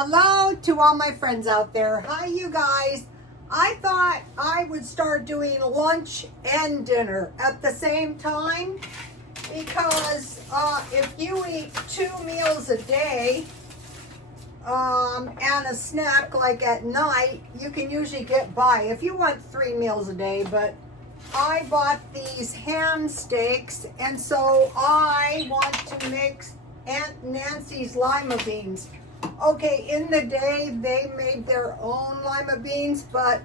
Hello to all my friends out there. Hi, you guys. I thought I would start doing lunch and dinner at the same time because if you eat 2 meals a day and a snack like at night, you can usually get by. If you want 3 meals a day, but I bought these ham steaks, and so I want to make Aunt Nancy's lima beans. Okay, in the day, they made their own lima beans, but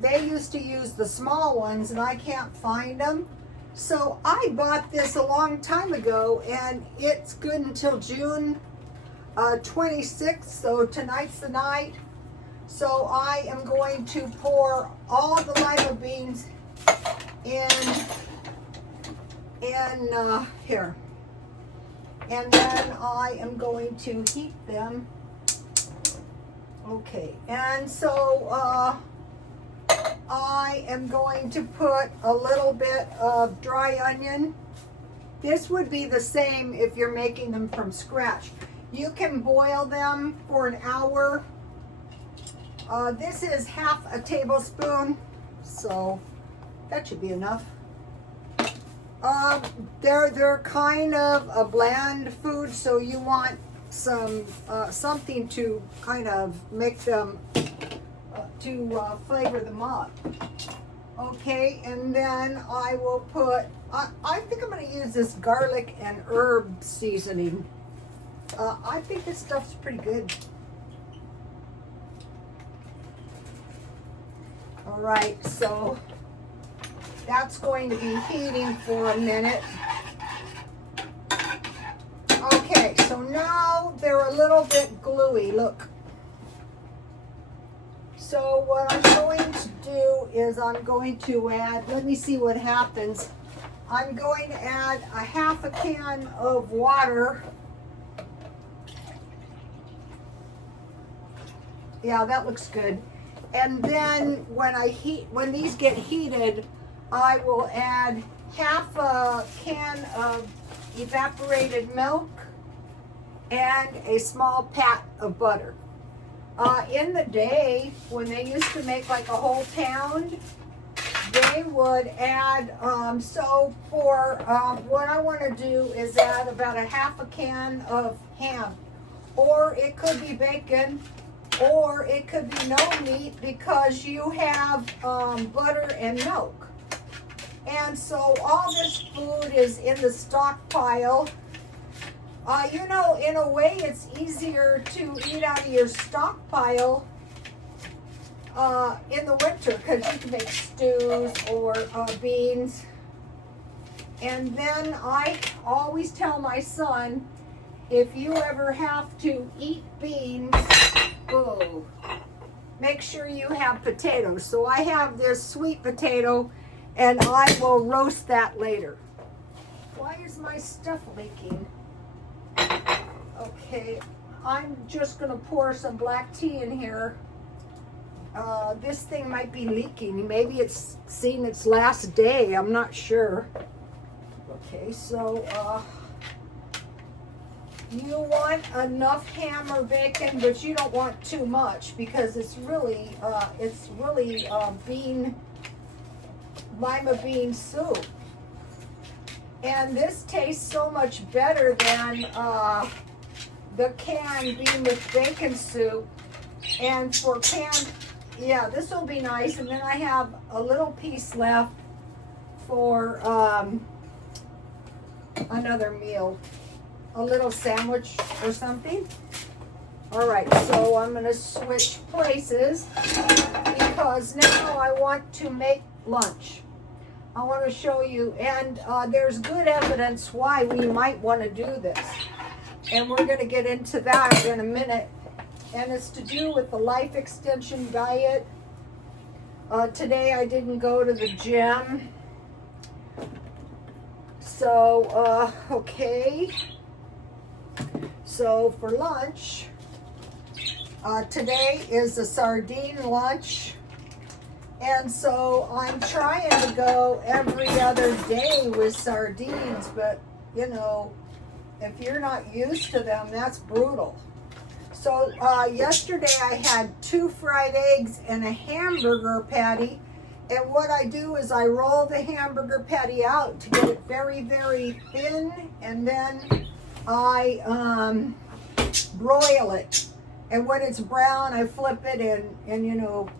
they used to use the small ones, and I can't find them. So I bought this a long time ago, and it's good until June 26th, so tonight's the night. So I am going to pour all the lima beans in here. And then I am going to heat them. Okay, and so I am going to put a little bit of dry onion. This would be the same if you're making them from scratch. You can boil them for an hour. This is half a tablespoon, so that should be enough. They're kind of a bland food, so you want some something to kind of make them to flavor them up. Okay, and then I will put. I think I'm going to use this garlic and herb seasoning. I think this stuff's pretty good. All right, so that's going to be heating for a minute. Okay, so now they're a little bit gluey, look. So what I'm going to do is I'm going to add, let me see what happens. I'm going to add a half a can of water. Yeah, that looks good. And then when these get heated, I will add half a can of evaporated milk and a small pat of butter. In the day, when they used to make like a whole pound, they would add, so for what I want to do is add about a half a can of ham. Or it could be bacon, or it could be no meat because you have butter and milk. And so all this food is in the stockpile. You know, in a way, it's easier to eat out of your stockpile in the winter because you can make stews or beans. And then I always tell my son, if you ever have to eat beans, make sure you have potatoes. So I have this sweet potato, and I will roast that later. Why is my stuff leaking? Okay, I'm just going to pour some black tea in here. This thing might be leaking. Maybe it's seen its last day. I'm not sure. Okay, so you want enough ham or bacon, but you don't want too much because it's really lima bean soup. And this tastes so much better than the canned bean with bacon soup. And for canned, yeah, this will be nice. And then I have a little piece left for another meal, a little sandwich or something. All right, so I'm going to switch places because now I want to make lunch. I want to show you, and there's good evidence why we might want to do this. And we're going to get into that in a minute. And it's to do with the life extension diet. Today I didn't go to the gym. So, okay. So for lunch, today is a sardine lunch. And so I'm trying to go every other day with sardines, but you know, if you're not used to them, that's brutal. So yesterday I had 2 fried eggs and a hamburger patty. And what I do is I roll the hamburger patty out to get it very, very thin. And then I broil it. And when it's brown, I flip it and you know.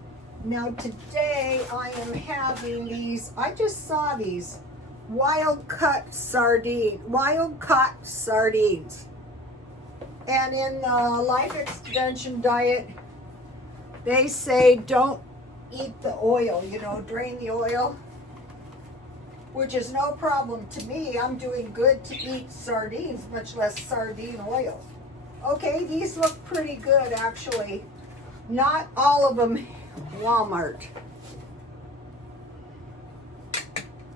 Now today I am having these, I just saw these wild caught sardines. And in the life extension diet, they say don't eat the oil, you know, drain the oil, which is no problem to me. I'm doing good to eat sardines, much less sardine oil. Okay, these look pretty good actually. Not all of them Walmart.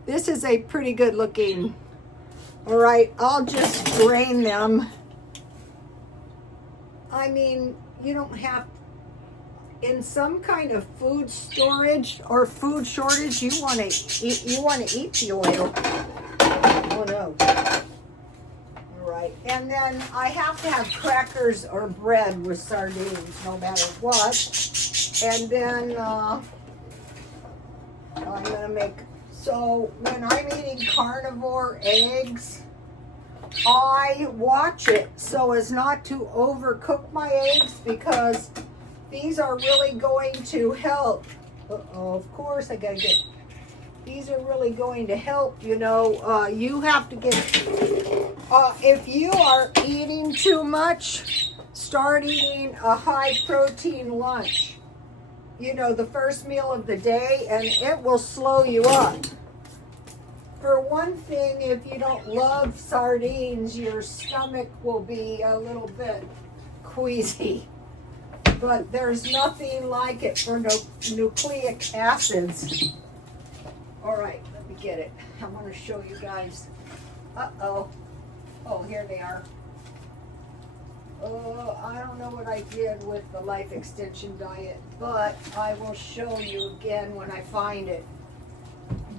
This is a pretty good looking. All right, I'll just drain them. I mean, you don't have, in some kind of food storage or food shortage, you want to eat the oil. Oh no. All right, and then I have to have crackers or bread with sardines, no matter what. And then I'm gonna make, so when I'm eating carnivore eggs, I watch it so as not to overcook my eggs, because these are really going to help. Of course I gotta get, these are really going to help, you know. You have to get, if you are eating too much, start eating a high protein lunch. You know, the first meal of the day, and it will slow you up. For one thing, if you don't love sardines, your stomach will be a little bit queasy. But there's nothing like it for nucleic acids. All right, let me get it. I want to show you guys. Uh-oh. Oh, here they are. Oh, I don't know what I did with the life extension diet, but I will show you again when I find it.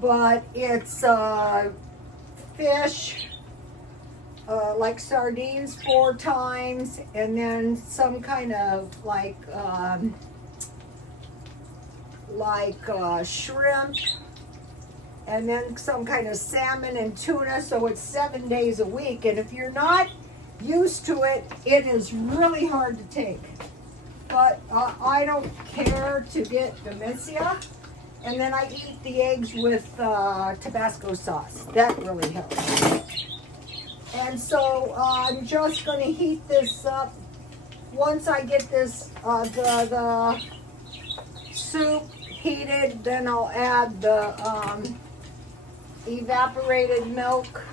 But it's fish, like sardines 4 times, and then some kind of like shrimp, and then some kind of salmon and tuna. So it's 7 days a week, and if you're not used to it, it is really hard to take. But I don't care to get dementia. And then I eat the eggs with Tabasco sauce. That really helps. And so I'm just going to heat this up. Once I get this, the soup heated, then I'll add the evaporated milk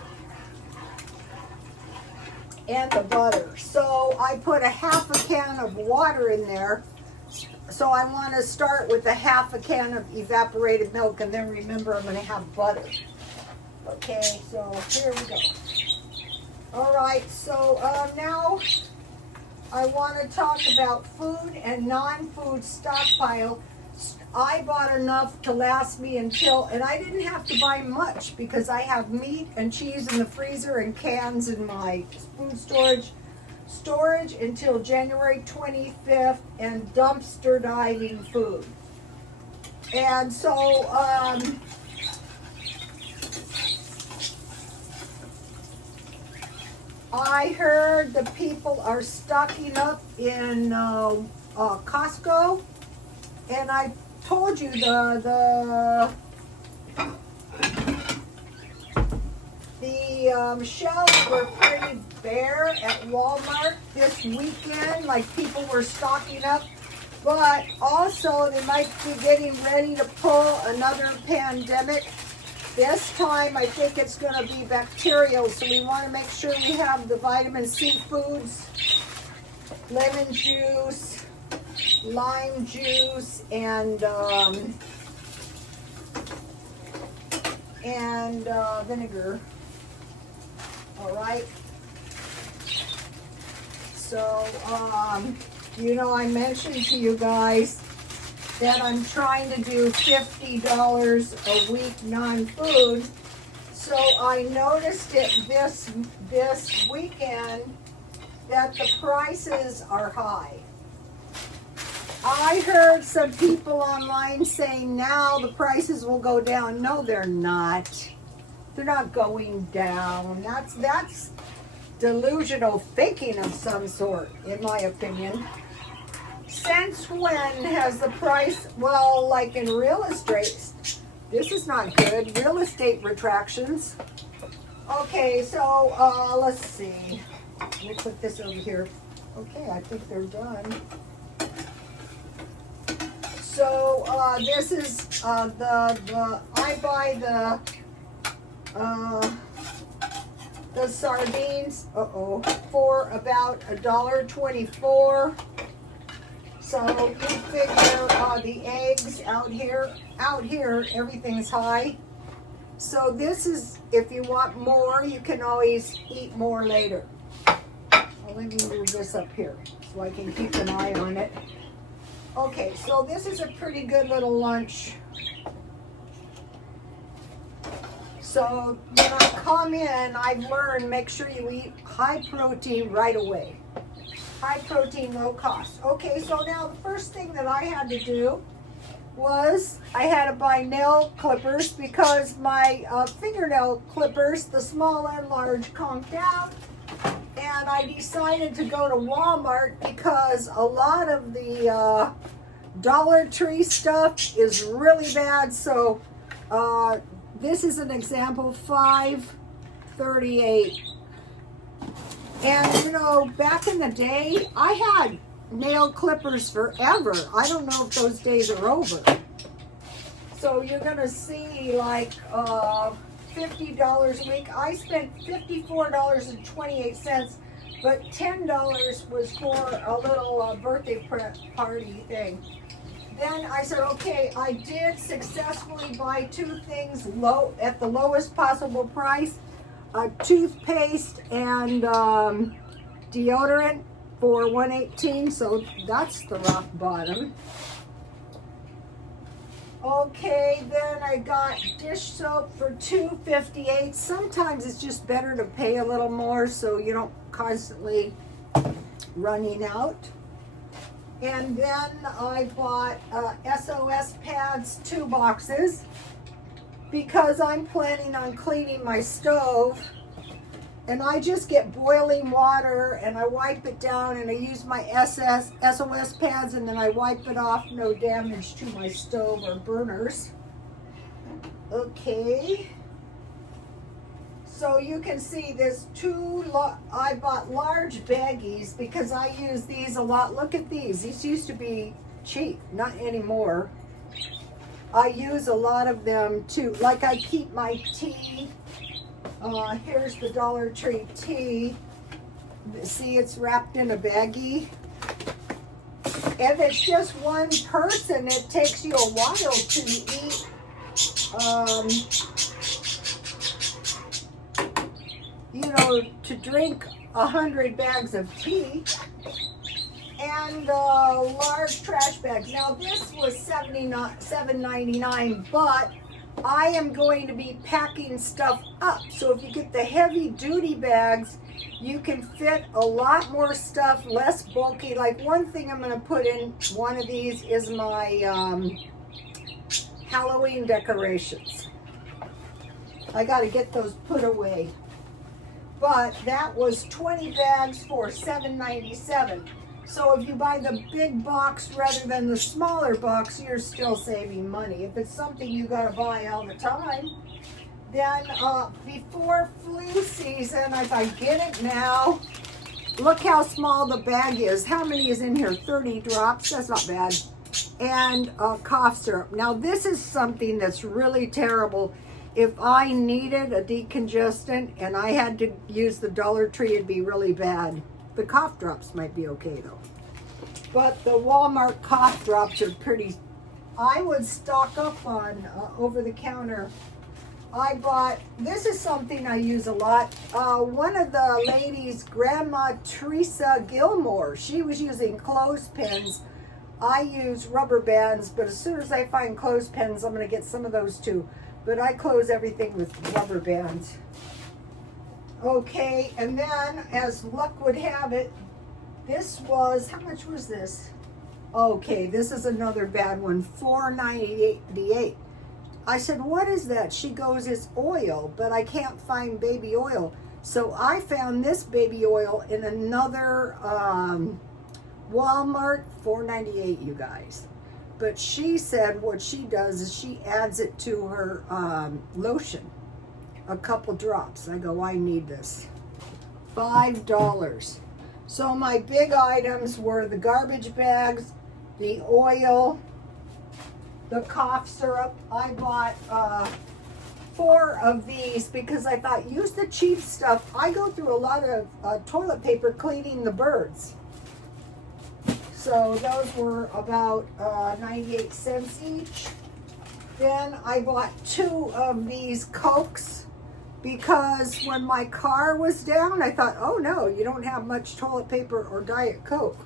and the butter. So I put a half a can of water in there. So I want to start with a half a can of evaporated milk, and then remember I'm going to have butter. Okay, so here we go. All right, so now I want to talk about food and non-food stockpile. I bought enough to last me until, and I didn't have to buy much because I have meat and cheese in the freezer and cans in my food storage until January 25th, and dumpster diving food. And so I heard the people are stocking up in Costco, and I told you the shelves were pretty bare at Walmart this weekend, like people were stocking up, but also they might be getting ready to pull another pandemic. This time I think it's going to be bacterial, so we want to make sure we have the vitamin C foods, lemon juice, lime juice, and vinegar. All right. So, you know, I mentioned to you guys that I'm trying to do $50 a week non-food. So I noticed it this weekend that the prices are high. I heard some people online saying now the prices will go down. No, they're not. They're not going down. That's delusional thinking of some sort, in my opinion. Since when has the price, well, like in real estate, this is not good. Real estate retractions. Okay, so let's see. Let me put this over here. Okay, I think they're done. So this is I buy the sardines for about $1.24. So you figure the eggs out here everything's high. So this is, if you want more, you can always eat more later. Let me move this up here so I can keep an eye on it. Okay, so this is a pretty good little lunch. So when I come in, I've learned, make sure you eat high protein right away. High protein, low cost. Okay, so now the first thing that I had to do was I had to buy nail clippers because my fingernail clippers, the small and large, conked out. And I decided to go to Walmart because a lot of the Dollar Tree stuff is really bad. So this is an example, $5.38. And you know, back in the day, I had nail clippers forever. I don't know if those days are over. So you're gonna see like $50 a week. I spent $54.28, but $10 was for a little birthday party thing. Then I said, okay, I did successfully buy two things at the lowest possible price. Toothpaste and deodorant for $1.18, so that's the rock bottom. Okay, then I got dish soap for $2.58. Sometimes it's just better to pay a little more so you don't constantly running out. And then I bought SOS pads, 2 boxes, because I'm planning on cleaning my stove. And I just get boiling water and I wipe it down and I use my SOS pads and then I wipe it off, no damage to my stove or burners. Okay. So you can see there's I bought large baggies because I use these a lot. Look at these. These used to be cheap, not anymore. I use a lot of them too. Like I keep my tea. Here's the Dollar Tree tea. See, it's wrapped in a baggie. If it's just one person, it takes you a while to eat. You know, to drink 100 bags of tea. And large trash bags. Now this was $7.99, but I am going to be packing stuff up. So if you get the heavy duty bags, you can fit a lot more stuff, less bulky. Like one thing I'm going to put in one of these is my Halloween decorations. I got to get those put away. But that was 20 bags for $7.97. So if you buy the big box rather than the smaller box, you're still saving money. If it's something you gotta buy all the time, then before flu season, if I get it now, look how small the bag is. How many is in here? 30 drops, that's not bad. And cough syrup. Now this is something that's really terrible. If I needed a decongestant and I had to use the Dollar Tree, it'd be really bad. The cough drops might be okay though. But the Walmart cough drops are pretty, I would stock up on over the counter. I bought, this is something I use a lot. One of the ladies, Grandma Teresa Gilmore, she was using clothespins. I use rubber bands, but as soon as I find clothespins, I'm gonna get some of those too. But I close everything with rubber bands. Okay, and then as luck would have it, this was, how much was this? Okay, this is another bad one, $4.98. I said, what is that? She goes, it's oil, but I can't find baby oil. So I found this baby oil in another Walmart, $4.98, you guys. But she said what she does is she adds it to her lotion, a couple drops. I go, I need this. $5. So my big items were the garbage bags, the oil, the cough syrup. I bought 4 of these because I thought, use the cheap stuff. I go through a lot of toilet paper cleaning the birds. So those were about 98 cents each. Then I bought 2 of these Cokes because when my car was down, I thought, oh no, you don't have much toilet paper or Diet Coke.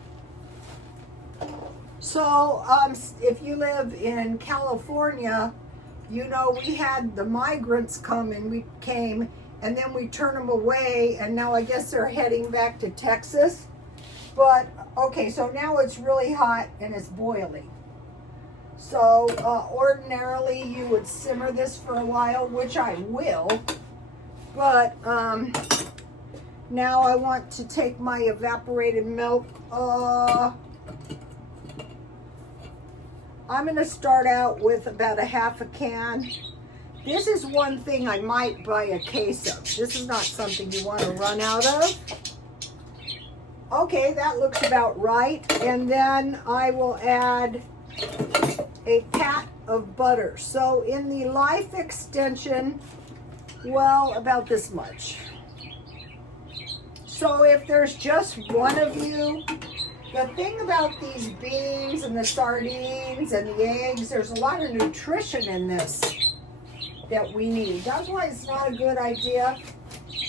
So if you live in California, you know we had the migrants come and we came and then we turned them away, and now I guess they're heading back to Texas. But okay, so now it's really hot and it's boiling. So ordinarily you would simmer this for a while, which I will. But now I want to take my evaporated milk. I'm going to start out with about a half a can. This is one thing I might buy a case of. This is not something you want to run out of. Okay, that looks about right. And then I will add a pat of butter. So in the life extension, well, about this much. So if there's just one of you, the thing about these beans and the sardines and the eggs, there's a lot of nutrition in this that we need. That's why it's not a good idea.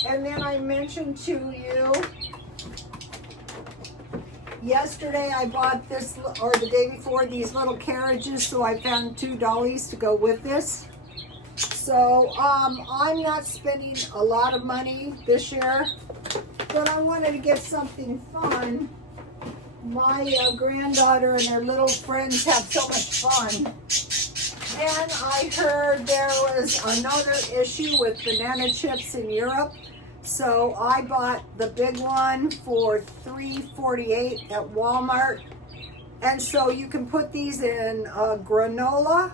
And then I mentioned to you, yesterday I bought this, or the day before, these little carriages, so I found 2 dollies to go with this. So I'm not spending a lot of money this year, but I wanted to get something fun. My granddaughter and her little friends have so much fun. And I heard there was another issue with banana chips in Europe. So I bought the big one for $3.48 at Walmart. And so you can put these in granola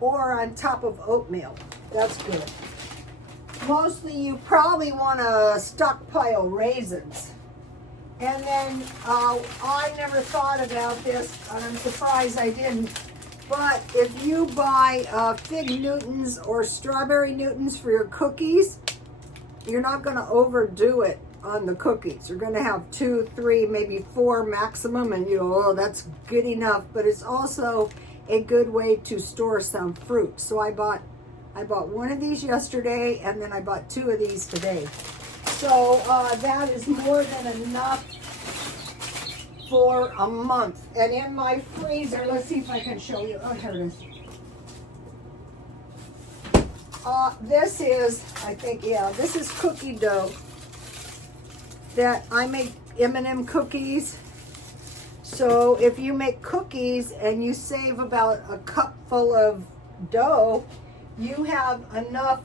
or on top of oatmeal. That's good. Mostly you probably want to stockpile raisins. And then I never thought about this, and I'm surprised I didn't. But if you buy fig Newtons or strawberry Newtons for your cookies, you're not going to overdo it on the cookies. You're going to have 2, 3, maybe 4 maximum, and you go, oh, that's good enough. But it's also a good way to store some fruit. So I bought one of these yesterday, and then I bought 2 of these today. So that is more than enough for a month. And in my freezer, let's see if I can show you. Oh, here it is. This is, I think, yeah, this is cookie dough that I make M&M cookies. So if you make cookies and you save about a cup full of dough, you have enough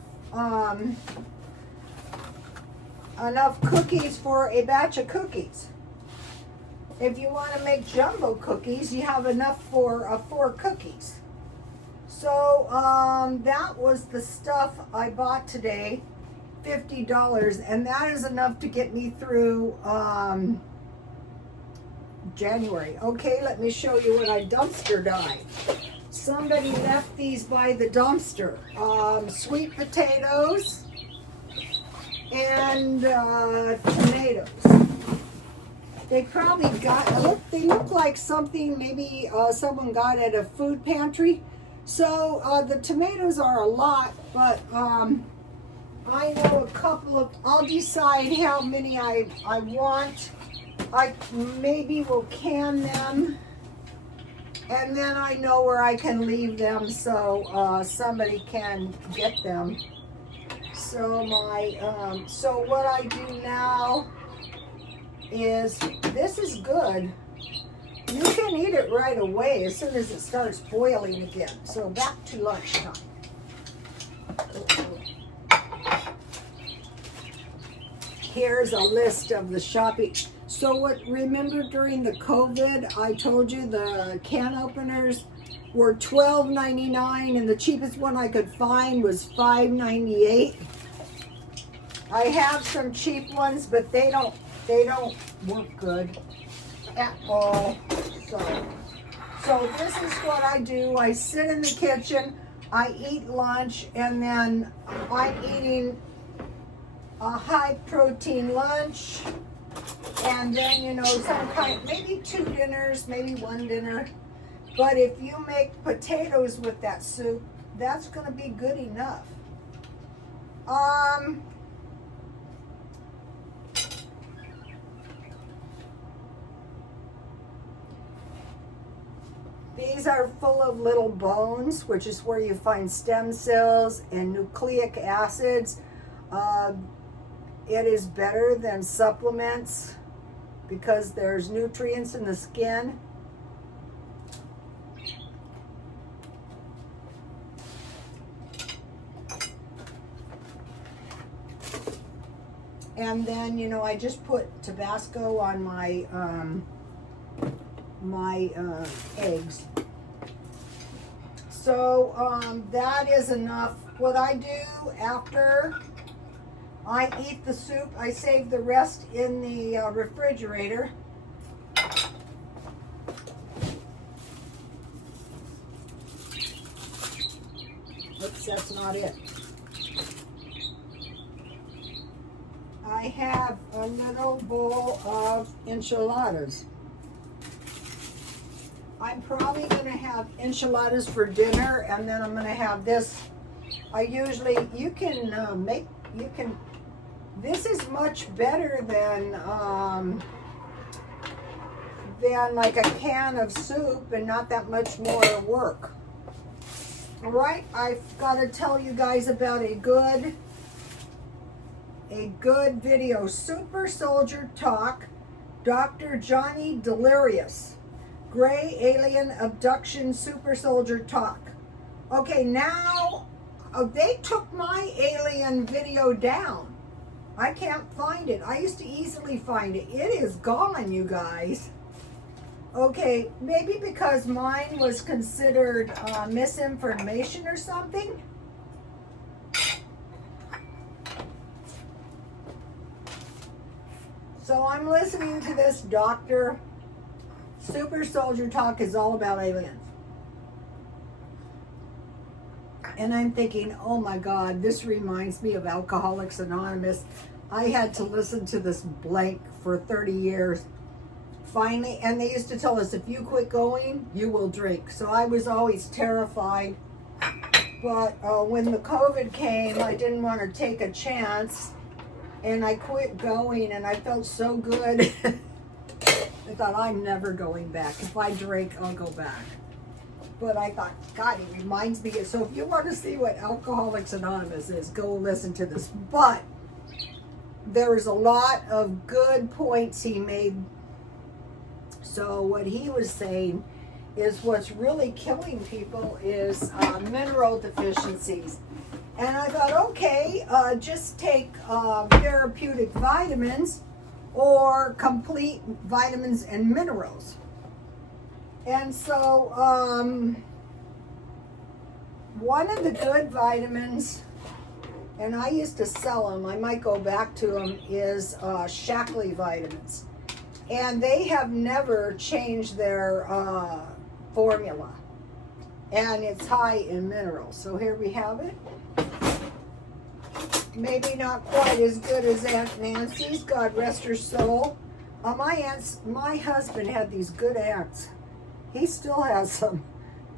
cookies for a batch of cookies. If you want to make jumbo cookies, you have enough for 4 cookies. So that was the stuff I bought today, $50, and that is enough to get me through January. Okay, let me show you what I dumpster dived. Somebody left these by the dumpster. Sweet potatoes and tomatoes. They probably they look like something maybe someone got at a food pantry. So the tomatoes are a lot, but I know a couple of, I'll decide how many I want. I maybe will can them, and then I know where I can leave them so somebody can get them. So so what I do now is, this is good. You can eat it right away as soon as it starts boiling again. So back to lunchtime. Here's a list of the shopping. So remember during the COVID, I told you the can openers were $12.99 and the cheapest one I could find was $5.98. I have some cheap ones, but they don't work good at all. So this is what I do. I sit in the kitchen, I eat lunch, and then I'm eating a high protein lunch, and then, you know, some kind, maybe 2 dinners, maybe 1 dinner. But if you make potatoes with that soup, that's going to be good enough. These are full of little bones, which is where you find stem cells and nucleic acids. It is better than supplements because there's nutrients in the skin. And then, you know, I just put Tabasco on my eggs. So that is enough. What I do after I eat the soup, I save the rest in the refrigerator. Oops, that's not it. I have a little bowl of enchiladas. I'm probably going to have enchiladas for dinner, and then I'm going to have this. This is much better than like a can of soup, and not that much more work. All right, I've got to tell you guys about a good video. Super Soldier Talk, Dr. Johnny Delirious. Gray Alien Abduction Super Soldier Talk. Okay, now they took my alien video down. I can't find it. I used to easily find it. It is gone, you guys. Okay, maybe because mine was considered misinformation or something. So I'm listening to this doctor. Super Soldier Talk is all about aliens. And I'm thinking, oh my God, this reminds me of Alcoholics Anonymous. I had to listen to this blank for 30 years. Finally, and they used to tell us, if you quit going, you will drink. So I was always terrified. But when the COVID came, I didn't want to take a chance. And I quit going, and I felt so good. I thought, I'm never going back. If I drink, I'll go back. But I thought, God, it reminds me. So if you want to see what Alcoholics Anonymous is, go listen to this. But there's a lot of good points he made. So what he was saying is what's really killing people is mineral deficiencies. And I thought, okay, just take therapeutic vitamins or complete vitamins and minerals. And so one of the good vitamins, and I used to sell them, I might go back to them, is Shaklee vitamins. And they have never changed their formula. And it's high in minerals. So here we have it. Maybe not quite as good as Aunt Nancy's, God rest her soul. My husband had these good aunts. He still has some.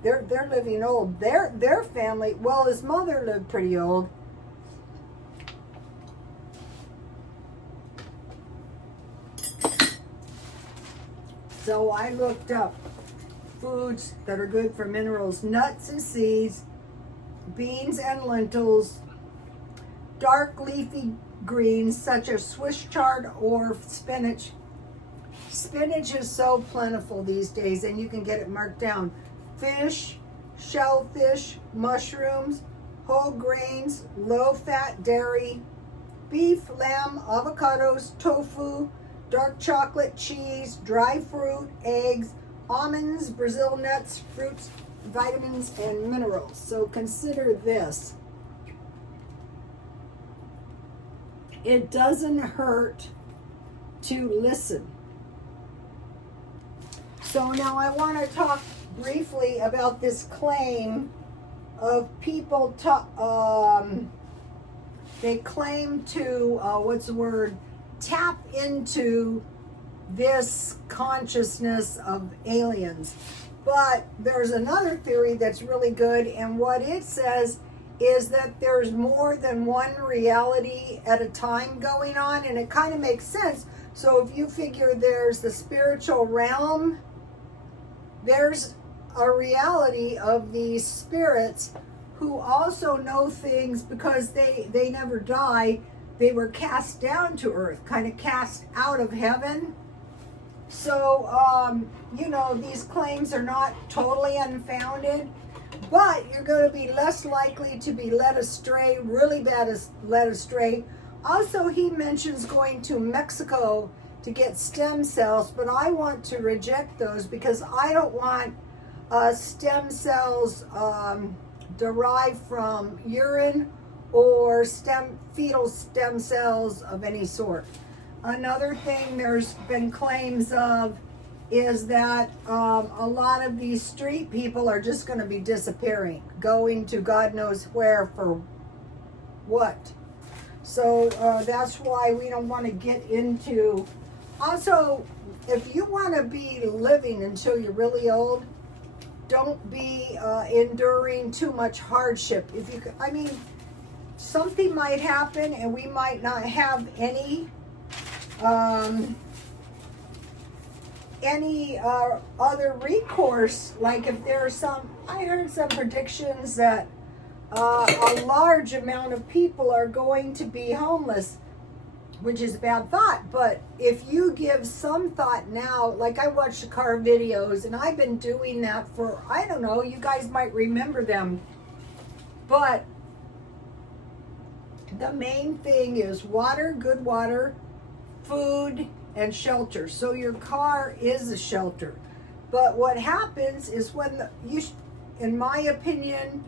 They're living old. Their family, well, his mother lived pretty old. So I looked up foods that are good for minerals: nuts and seeds, beans and lentils, dark leafy greens such as Swiss chard or spinach. Spinach is so plentiful these days, and you can get it marked down. Fish, shellfish, mushrooms, whole grains, low-fat dairy, beef, lamb, avocados, tofu, dark chocolate, cheese, dry fruit, eggs, almonds, Brazil nuts, fruits, vitamins, and minerals. So consider this. It doesn't hurt to listen. So now I want to talk briefly about this claim of people they claim to tap into this consciousness of aliens. But there's another theory that's really good, and what it says is that there's more than one reality at a time going on, and it kind of makes sense. So if you figure there's the spiritual realm, there's a reality of these spirits who also know things because they never die. They were cast down to earth, kind of cast out of heaven. So, these claims are not totally unfounded, but you're going to be less likely to be led astray, really bad led astray. Also, he mentions going to Mexico to get stem cells, but I want to reject those because I don't want stem cells derived from urine or fetal stem cells of any sort. Another thing there's been claims of is that a lot of these street people are just going to be disappearing, going to God knows where for what. So that's why we don't want to get into. Also, if you want to be living until you're really old, don't be enduring too much hardship. Something might happen and we might not have any other recourse. Like if there are I heard some predictions that a large amount of people are going to be homeless, which is a bad thought. But if you give some thought now, like I watch the car videos, and I've been doing that for, I don't know, you guys might remember them. But the main thing is water, good water, food, and shelter. So your car is a shelter. But what happens is in my opinion,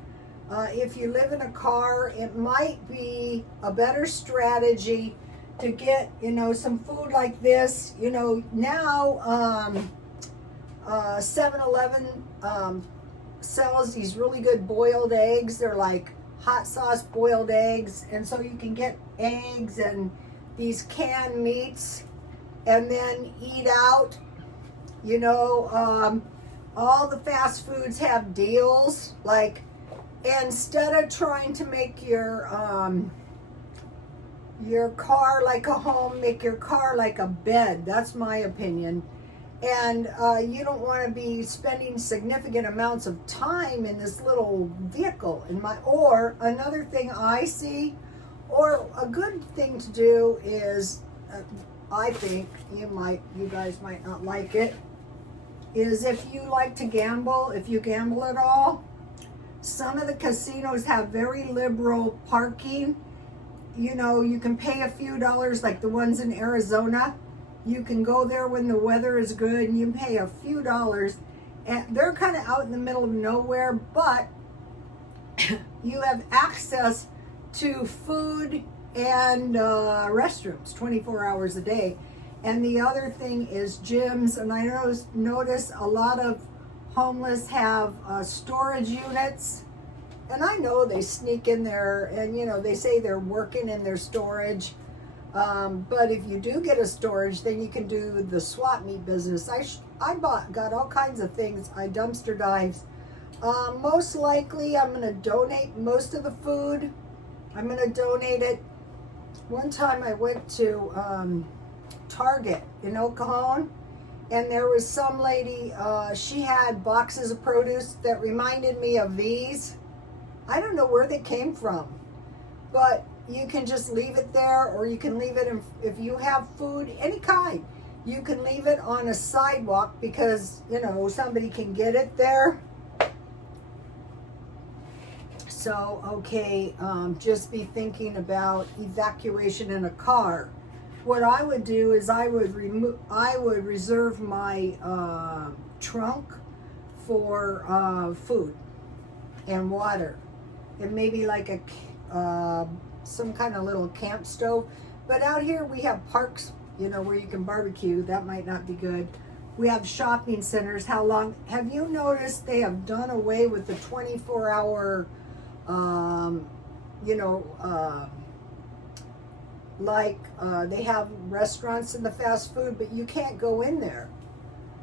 if you live in a car, it might be a better strategy to get, some food like this. Now 7-Eleven sells these really good boiled eggs. They're like hot sauce boiled eggs. And so you can get eggs and these canned meats and then eat out. All the fast foods have deals. Like, instead of trying to make your car like a home, make your car like a bed. That's my opinion. And you don't want to be spending significant amounts of time in this little vehicle. Or another thing I see, or a good thing to do is, I think you guys might not like it, is if you like to gamble, if you gamble at all, some of the casinos have very liberal parking. You can pay a few dollars, like the ones in Arizona. You can go there when the weather is good and you pay a few dollars. And they're kind of out in the middle of nowhere, but you have access to food and restrooms 24 hours a day. And the other thing is gyms. And I notice a lot of homeless have storage units. And I know they sneak in there and, they say they're working in their storage. But if you do get a storage, then you can do the swap meet business. I got all kinds of things. I dumpster dives. Most likely, I'm going to donate most of the food. I'm going to donate it. One time I went to Target in El Cajon, and there was some lady, she had boxes of produce that reminded me of these. I don't know where they came from, but you can just leave it there, or you can leave it in, if you have food, any kind, you can leave it on a sidewalk because, you know, somebody can get it there. So, okay, just be thinking about evacuation in a car. What I would do is I would reserve my trunk for food and water, and maybe like a some kind of little camp stove. But out here we have parks, you know, where you can barbecue. That might not be good. We have shopping centers. How long have you noticed they have done away with the 24-hour, you know, they have restaurants in the fast food, but you can't go in there.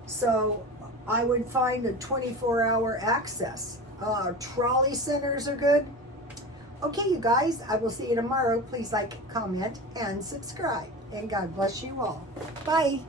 So I would find a 24-hour access. Trolley centers are good. Okay, you guys, I will see you tomorrow. Please like, comment, and subscribe. And God bless you all. Bye.